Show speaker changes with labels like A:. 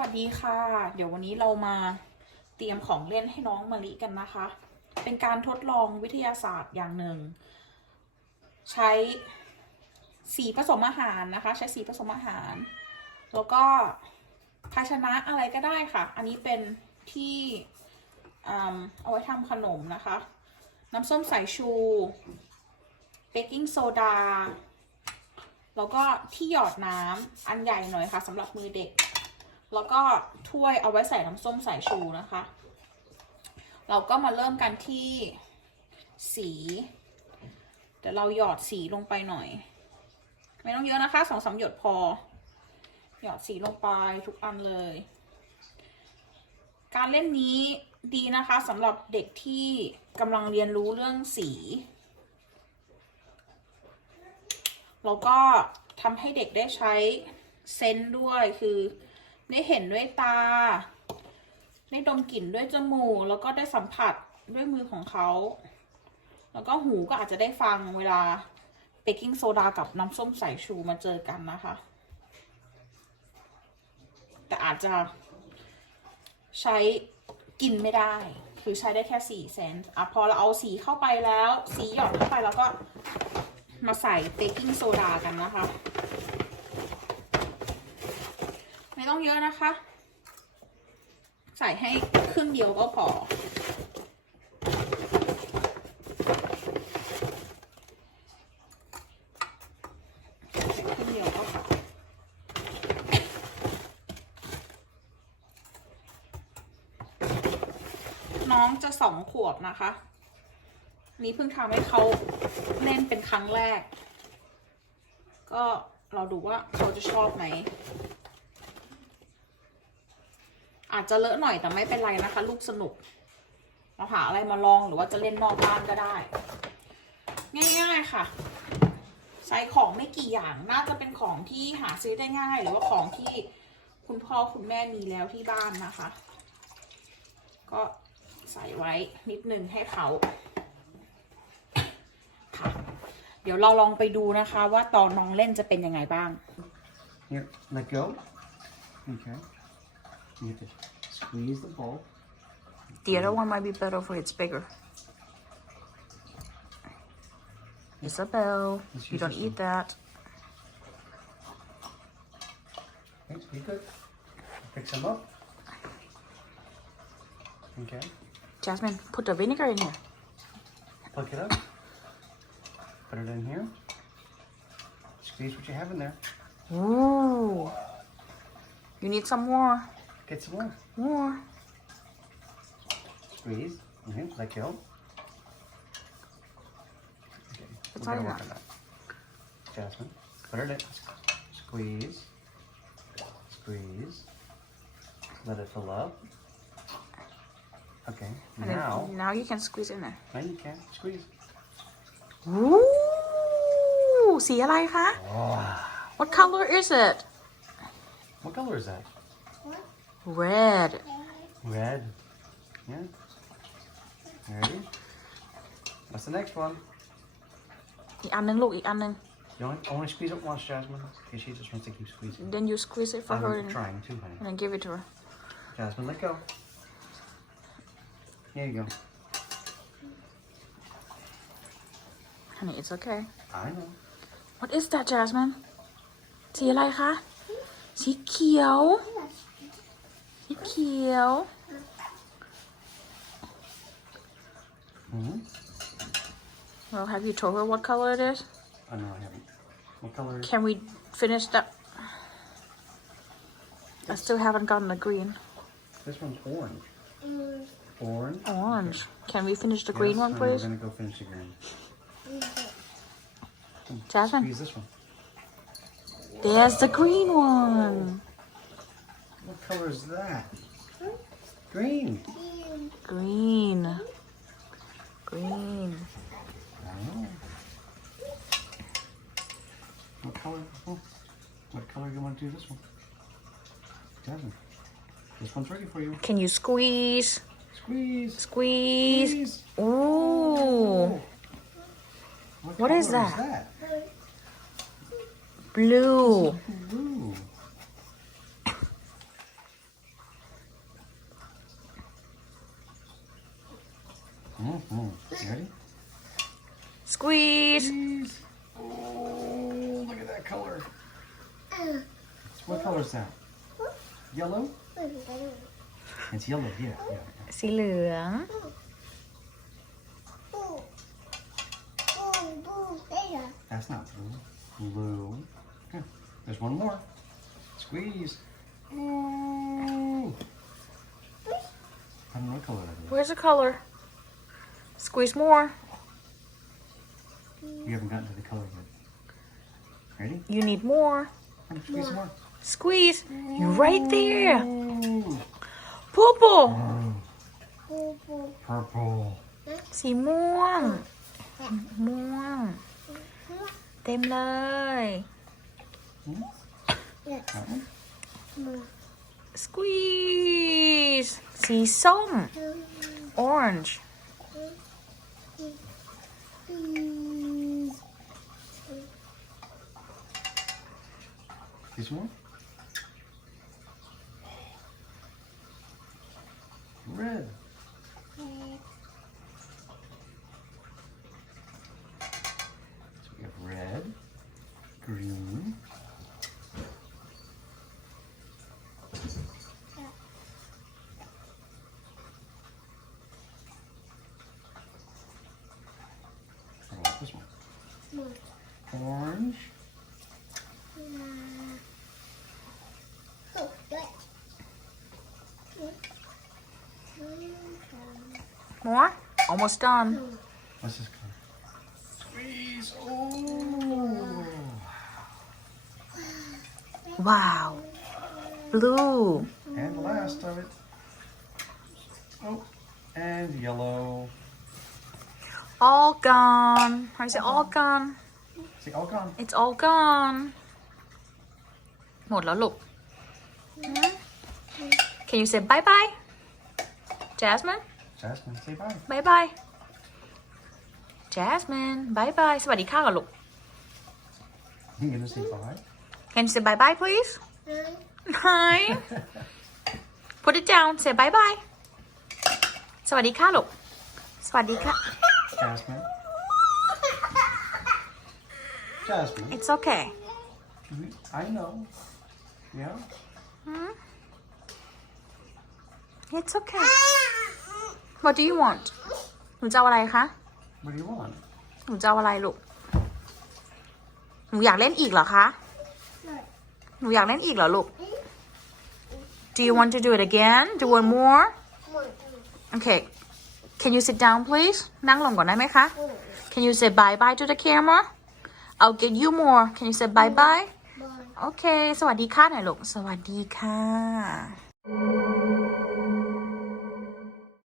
A: วัสดีค่ะ เดี๋ยววันนี้เรามาเตรียมของเล่นให้น้องมะลิกันนะคะ เป็นการทดลองวิทยาศาสตร์อย่างหนึ่ง ใช้สีผสมอาหารนะคะ ใช้สีผสมอาหาร แล้วก็ภาชนะอะไรก็ได้ค่ะ อันนี้เป็นที่เอาไว้ทำขนมนะคะ น้ำส้มสายชูเบกกิ้งโซดาแล้วก็ที่หยอดน้ำอันใหญ่หน่อยค่ะสำหรับมือเด็ก แล้วก็ถ้วยเอาไว้ใส่น้ำส้มสายชูนะคะ เราก็มาเริ่มกันที่สี เดี๋ยวเราหยอดสีลงไปหน่อย ไม่ต้องเยอะนะคะสองสาหยดพอ หยอดสีลงไปทุกอันเลย การเล่นนี้ดีนะคะสำหรับเด็กที่กำลังเรียนรู้เรื่องสีแล้วก็ทำให้เด็กได้ใช้เซนด้วยคือ ได้เห็นด้วยตา ได้ดมกลิ่นด้วยจมูก แล้วก็ได้สัมผัสด้วยมือของเขา แล้วก็หูก็อาจจะได้ฟังเวลาเบกกิ้งโซดากับน้ำส้มสายชูมาเจอกันนะคะ แต่อาจจะใช้กินไม่ได้ คือใช้ได้แค่สี่เซนต์อะพอเราเอาสีเข้าไปแล้ว สีหยอดเข้าไปแล้วก็มาใส่เบกกิ้งโซดากันนะคะ ไม่ ต้องเยอะนะคะ ใส่ให้ครึ่งเดียวก็พอ ใส่ครึ่งเดียวก็พอน้องจะสองขวบนะคะ นี่เพิ่งทำให้เขาเล่นเป็นครั้งแรก ก็เราดูว่าเขาจะชอบไหม อาจจะเลอะหน่อยแต่ไม่เป็นไรนะคะ ลูกสนุกเราหาอะไรมาลองหรือว่าจะเล่นนอกบ้านก็ได้ ง่าย ๆค่ะ ใช้ของไม่กี่อย่างน่าจะเป็นของที่หาซื้อได้ง่าย หรือว่าของที่คุณพ่อคุณแม่มีแล้วที่บ้านนะคะ ก็ใส่ไว้นิดนึงให้เขาค่ะ เดี๋ยวเราลองไปดูนะคะ ว่าตอนน้องเล่นจะเป็นยังไงบ้าง
B: Here, let go. Okay. You have to squeeze the ball.
A: The other one might be better for it's bigger. Isabel,
B: Let's
A: you don't eat that.
B: Okay, be good. Pick some up. Okay.
A: Jasmine, put the vinegar in here.
B: Pluck it up. Put it in here. Squeeze what you have in there.
A: Ooh. You need some more.
B: Get some more.
A: More.
B: Squeeze. Mm-hmm. Let go. Okay. We're
A: all gonna
B: work on that. Jasmine, put her in. Squeeze. Squeeze. Let it fill up. Okay.
A: And
B: now.
A: Now you can squeeze in there.
B: Now you can squeeze.
A: Ooh. See, you like huh?
B: Oh.
A: What color is it?
B: What color is that?
A: Red.
B: Red. Yeah. Ready? What's the next one?
A: อีกอันนึงลูกอีกอันนึง
B: You only, only squeeze it once, Jasmine. Because she just wants to keep squeezing.
A: Then you squeeze it for her
B: I'm
A: and,
B: trying to, honey.
A: and then give it to her.
B: Jasmine, let go. Here you go.
A: Honey, it's okay.
B: I know.
A: What is that, Jasmine? สีอะไรคะ สีเขียว สีเขียว
B: hmm
A: Well, have you told her what color it is?
B: Oh, no, I haven't. What color is
A: Can we finish that? I still haven't gotten the green.
B: This one's orange. Orange?
A: Orange. Can we finish the green
B: Yes,
A: one,
B: honey,
A: please?
B: We're going to go finish the green.
A: Jasmine,
B: Squeeze this one.
A: there's the green one.
B: What color is that? Green.
A: Green. Green.
B: Oh. What color? Oh. What color do you want to do this one? Jasmine. This one's ready for you.
A: Can you squeeze?
B: Squeeze.
A: Squeeze.
B: Squeeze.
A: Ooh.
B: What,
A: What is that? Blue.
B: Blue. Mm-hmm. You ready?
A: squeeze
B: Squeeze. Oh, look at that color. What color is that? Yellow? It's yellow, yeah, yeah. yeah.
A: สีเหลือง
B: That's not blue. Blue. Good. There's one more. Squeeze. Ooh. I don't know what color that
A: where's the color squeeze more
B: is. You haven't gotten to the color yet. Ready?
A: you need more
B: Come, Squeeze some more.
A: squeeze you're right there
B: Ooh.
A: purple
B: Oh, purple.
A: สีม่วง ม่วง เต็มเลย
B: That one?
A: squeeze สีส้ม orange
B: This one? Red. So we have red, green, about this one? Orange,
A: More? Almost done.
B: What's this called? Squeeze. Ooh.
A: Wow. Blue.
B: And last of it. Oh, and yellow.
A: All gone. Or is it all gone?
B: Is it all gone?
A: It's all gone. Một lá lục. Can you say bye bye? Jasmine?
B: Jasmine, say bye.
A: bye bye Jasmine bye bye สวัสดีค่ะก่อนลูก
B: You gonna say bye?
A: Can you say bye bye please Hi Put it down say bye bye สวัสดีค่ะลูก สวัสดีค่ะ
B: Jasmine. Jasmine.
A: It's okay
B: we- I know. Yeah.
A: It's okay What do you want หนูจะเอาอะไรคะ
B: What do you want?
A: หนูจะเอาอะไรลูก หนูอยากเล่นอีกเหรอคะ หนูอยากเล่นอีกเหรอลูก Do you want to do it again Do you want more Okay Can you sit down please นั่งลงก่อนได้ไหมคะ Can you say bye bye to the camera I'll get you more Can you say bye bye โอเค สวัสดีค่ะหน่อยลูก สวัสดีค่ะ